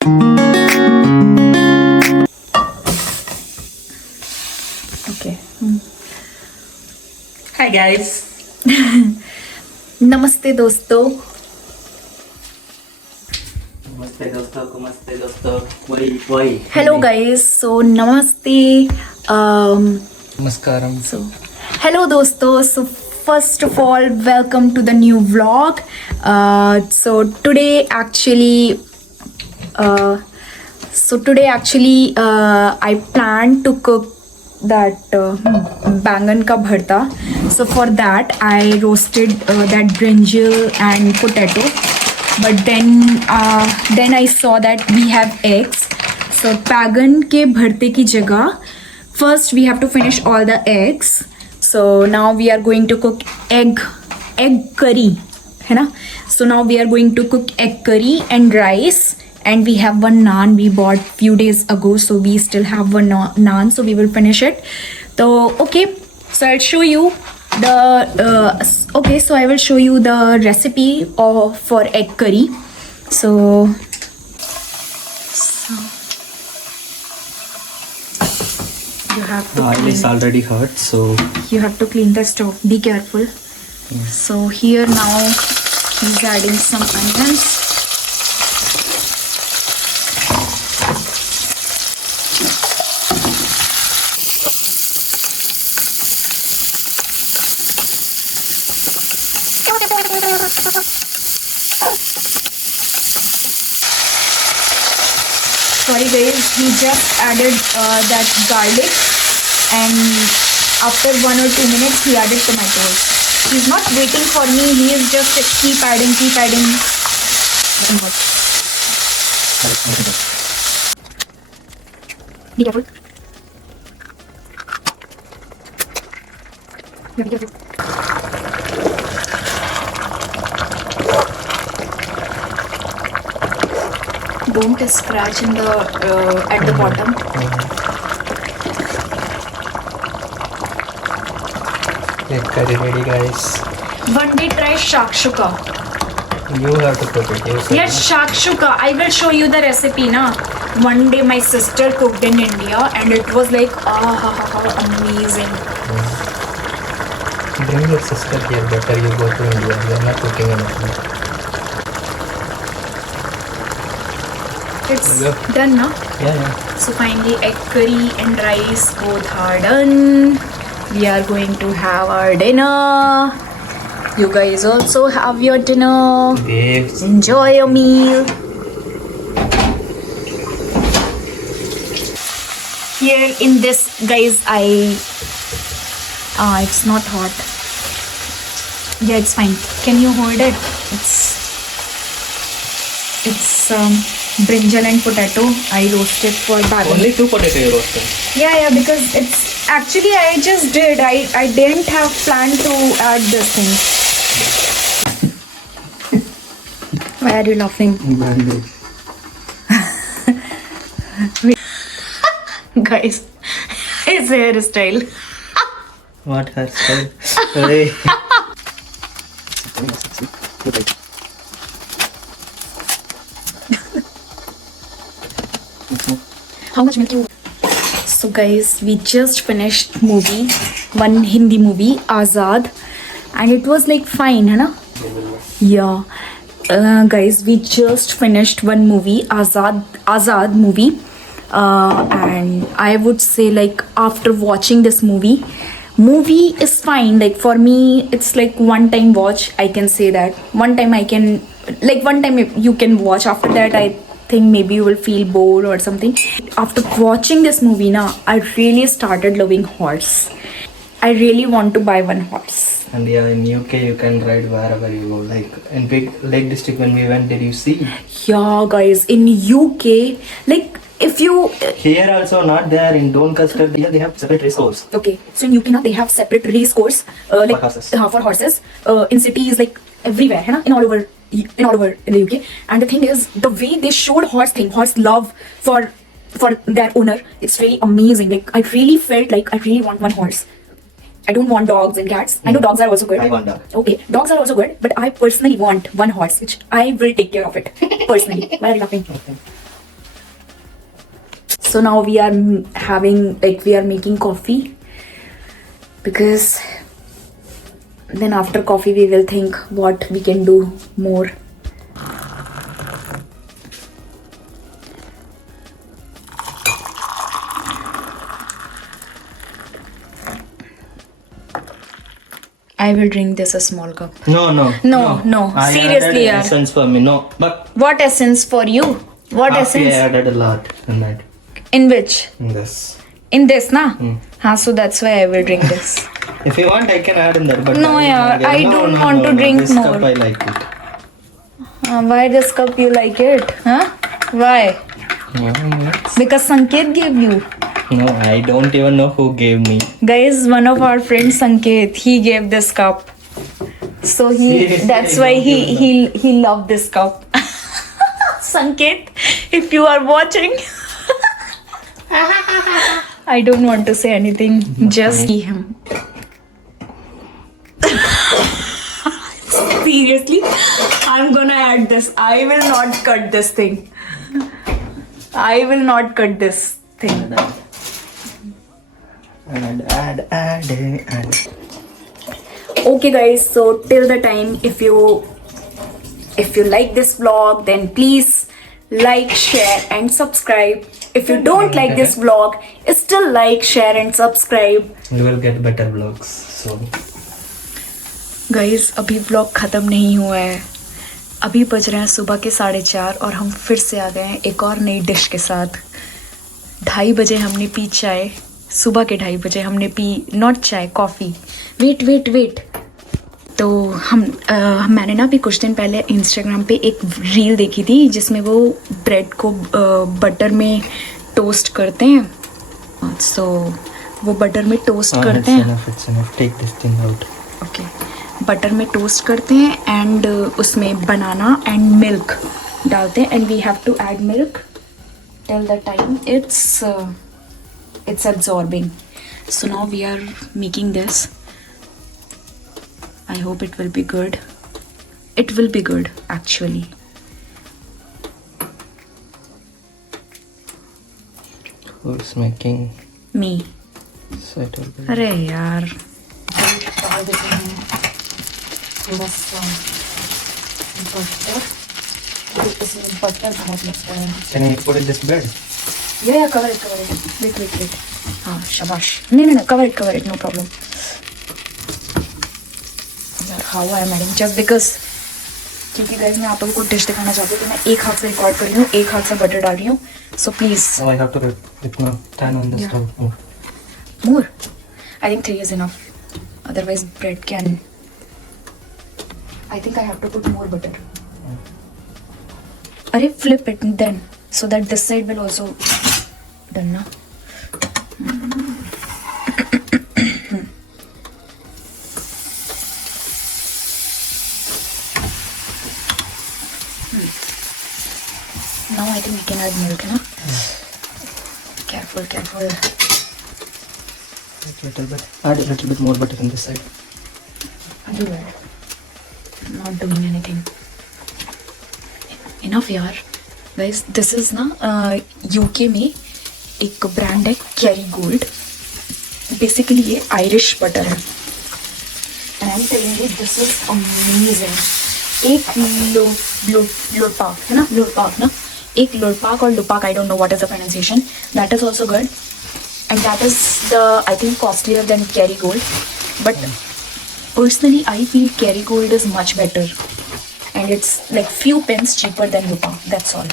Okay. Hi guys. नमस्ते दोस्तों. नमस्ते दोस्तों. वही. Hello guys. So namaste. Namaskaram. So hello दोस्तों. So first of all, welcome to the new vlog. So today actually, I plan to cook that bangan ka bharta. So for that I roasted that brinjal and potato, but then I saw that we have eggs. So bangan ke bharte ki jagah first we have to finish all the eggs. So now we are going to cook egg curry, है ना? So now we are going to cook egg curry and rice. And we have one naan we bought few days ago, so we still have one naan, so we will finish it. So okay, so I'll show you the so I will show you the recipe for egg curry. So you have to Oil is already hot, so you have to clean the stove. Be careful. So here now he's adding some onions. Sorry guys, he just added that garlic, and after 1 or 2 minutes he added tomatoes. He's not waiting for me, he is just keep adding. Be careful. Be careful. Don't scratch in the at the bottom. egg curry ready, guys. One day try shakshuka. You have to cook it. You said Yes, shakshuka. I will show you the recipe, na. One day my sister cooked in India and it was like amazing. Bring your sister here. Better you go to India. You are not cooking anything. It's Yeah. done, na. Yeah. So finally egg curry and rice both are done. We are going to have our dinner. You guys also have your dinner. Babes. Enjoy your meal. Here in this, guys, it's not hot. Yeah, it's fine. Can you hold it? It's brinjal and potato. I roasted for bangan. Only 2 potato you roasted. Yeah, because it's actually I just did. I didn't have planned to add this thing. Why are you laughing? Guys, his hairstyle. What hairstyle? Hey. How much milk you? So guys, we just finished one Hindi movie, Azad, and it was like fine, है ना? Yeah. Guys, we just finished one movie, Azad movie, and I would say like after watching this movie is fine. Like for me, it's like one time watch. I can say that one time you can watch. After that, I think maybe you will feel bored or something. After watching this movie, I really started loving horse. I really want to buy one horse. And yeah, in UK you can ride wherever you go. Like in Big Lake District when we went, did you see? Yeah, guys, in UK, like if you Here also not there in Doncaster. Here they have separate race course. okay, so in UK now they have separate race course like For horses. for horses. In cities like everywhere, है ना? In all over in the UK. And the thing is, the way they showed horse love for their owner, it's really amazing. Like I really felt like I really want one horse. I don't want dogs and cats. I know dogs are also good. I want dog. Okay, dogs are also good, but I personally want one horse, which I will take care of it personally. Why are you laughing? So now we are making coffee, because then after coffee we will think what we can do more. I will drink this a small cup. No. I Seriously, added yaar. essence for me. No, but What essence for you? What coffee I essence? added a lot in that. In which? In this. In this, na? So that's why I will drink this. If you want, I can add in that. But No, yaar, I don't want to drink this more. Cup I like it. Why this cup you like it? Huh? Why? Because Sanket gave you. No, I don't even know who gave me. Guys, one of our friends, Sanket, he gave this cup. So Seriously, that's I why don't he loved this cup. Sanket, if you are watching, I don't want to say anything. Just see him. Seriously, I'm gonna add this. I will not cut this thing. I will not cut this thing. Add. Okay guys, so till the time, if you like this vlog, then please like, share and subscribe. If you don't like this vlog, still like, share and subscribe. You will get better vlogs soon. Guys अभी vlog ख़त्म नहीं हुआ है. अभी बज रहे हैं सुबह के 4:30 और हम फिर से आ गए हैं एक और नई डिश के साथ. 2:30 बजे हमने पी चाय. सुबह के 2:30 बजे हमने पी नॉट चाय, कॉफ़ी. वेट. तो मैंने ना अभी कुछ दिन पहले इंस्टाग्राम पे एक रील देखी थी जिसमें वो ब्रेड को बटर में टोस्ट करते हैं. सो वो बटर में टोस्ट करते हैं. It's enough. Take this thing out. Okay, butter में टोस्ट करते हैं एंड उसमें बनाना एंड मिल्क डालते हैं and we have to add milk till the time it's absorbing. So now we are making this. I hope it will be good. It will be good actually. Who's making? Me. So it will be. अरे यार डाल देते हैं थोड़ा सा butter. इसमें butter बहुत लगता है. Can you put in this bread? Yeah, cover it. Wait. हाँ, शाबाश. No, cover it, no problem. यार, how I am adding just because, क्योंकि guys मैं आप लोगों को डिश दिखाना चाहती हूँ तो मैं एक हाथ से रिकॉर्ड कर रही हूँ, एक हाथ से बटर डाल रही हूँ. So please. Oh, I have to put more time on the Yeah. stove. Oh. More. I think 3 is enough. Otherwise bread can. I think I have to put more butter. Arey, flip it then, so that this side will also done na. Now I think we can add milk, na? Careful. Add a little bit more butter on this side. Do it. Not doing anything. Enough यार. Guys, this is ना UK में एक brand है Kerrygold. Basically ये Irish butter है. And I'm telling you, this is amazing. एक Lurpak है ना, Lurpak ना, एक Lurpak or Lupak, I don't know what is the pronunciation. That is also good. And that is I think costlier than Kerrygold. But personally, I feel Kerrygold is much better. And it's like few pence cheaper than Lupa. That's all.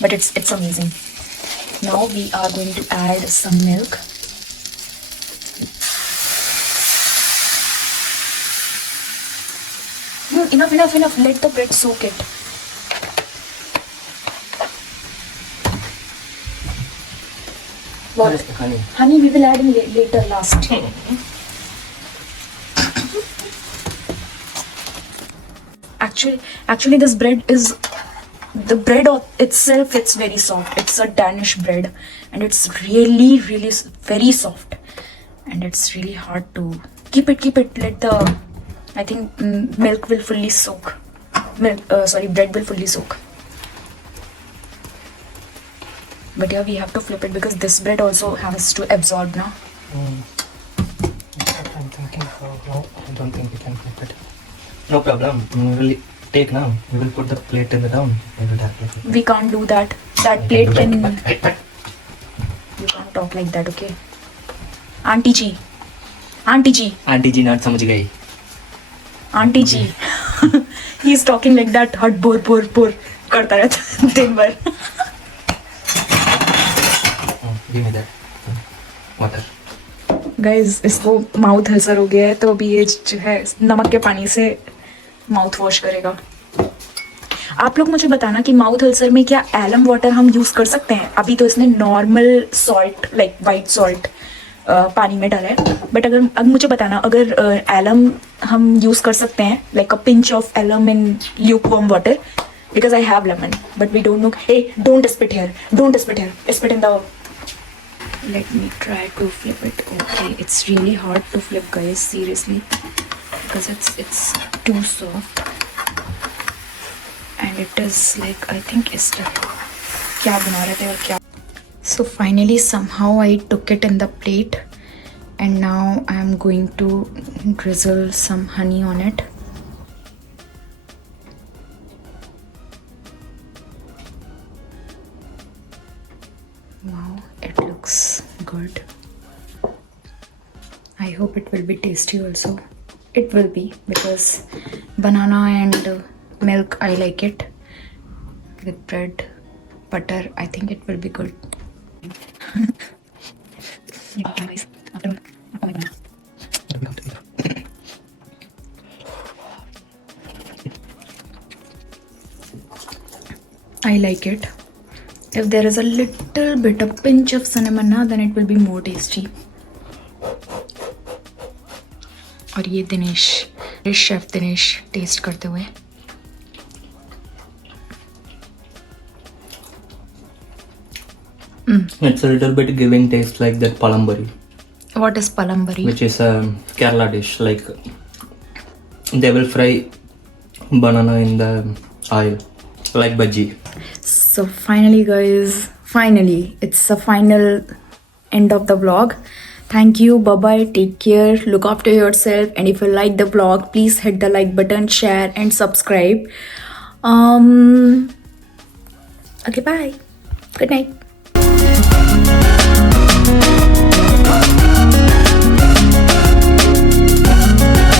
But it's amazing. Now we are going to add some milk. No, enough. Let the bread soak it. Where is the honey? Honey, we will add in later, last. Actually, this bread is, the bread itself, it's very soft. It's a Danish bread, and it's really very soft, and it's really hard to keep it. Let the, I think milk will fully soak. Bread will fully soak. But yeah, we have to flip it because this bread also has to absorb now. I'm thinking, no, I don't think we can flip it. No problem. We will take now. We will put the plate in the down. We will have it. We can't do that. That plate can. You can't talk like that, okay? Auntie ji. Auntie ji. Auntie ji not समझ गई. Auntie ji. He's talking like that. हट bore करता रहता दिन भर. Give me that water. Guys इसको mouth ulcer हो गया है तो अभी ये जो है नमक के पानी से माउथ वॉश करेगा. आप लोग मुझे बताना कि माउथ अल्सर में क्या एलम वाटर हम यूज़ कर सकते हैं. अभी तो इसने normal salt like white salt पानी में डाला है. बट अगर अब मुझे बताना अगर एलम हम यूज़ कर सकते हैं like a pinch of alum in lukewarm water because I have lemon but we don't know. Hey don't spit here, spit in the. Let me try to flip it. Okay, it's really hard to flip, guys. Seriously, because it's too soft, and it is like I think it's क्या बना रहे थे और क्या. So finally, somehow I took it in the plate, and now I am going to drizzle some honey on it. Wow, it looks good. I hope it will be tasty also. It will be because banana and milk I like it. With bread, butter, I think it will be good. I like it. If there is a little bit, a pinch of cinnamon na, then it will be more tasty. और ये Dinesh chef Dinesh test करते हुए. It's a little bit giving taste like that palambari, What is palambari? which is a Kerala dish. Like they will fry banana in the oil, like bhaji. So finally, guys, it's the final end of the vlog. Thank you. Bye-bye. Take care. Look after yourself. And if you like the vlog, please hit the like button, share and subscribe. Okay, bye. Good night.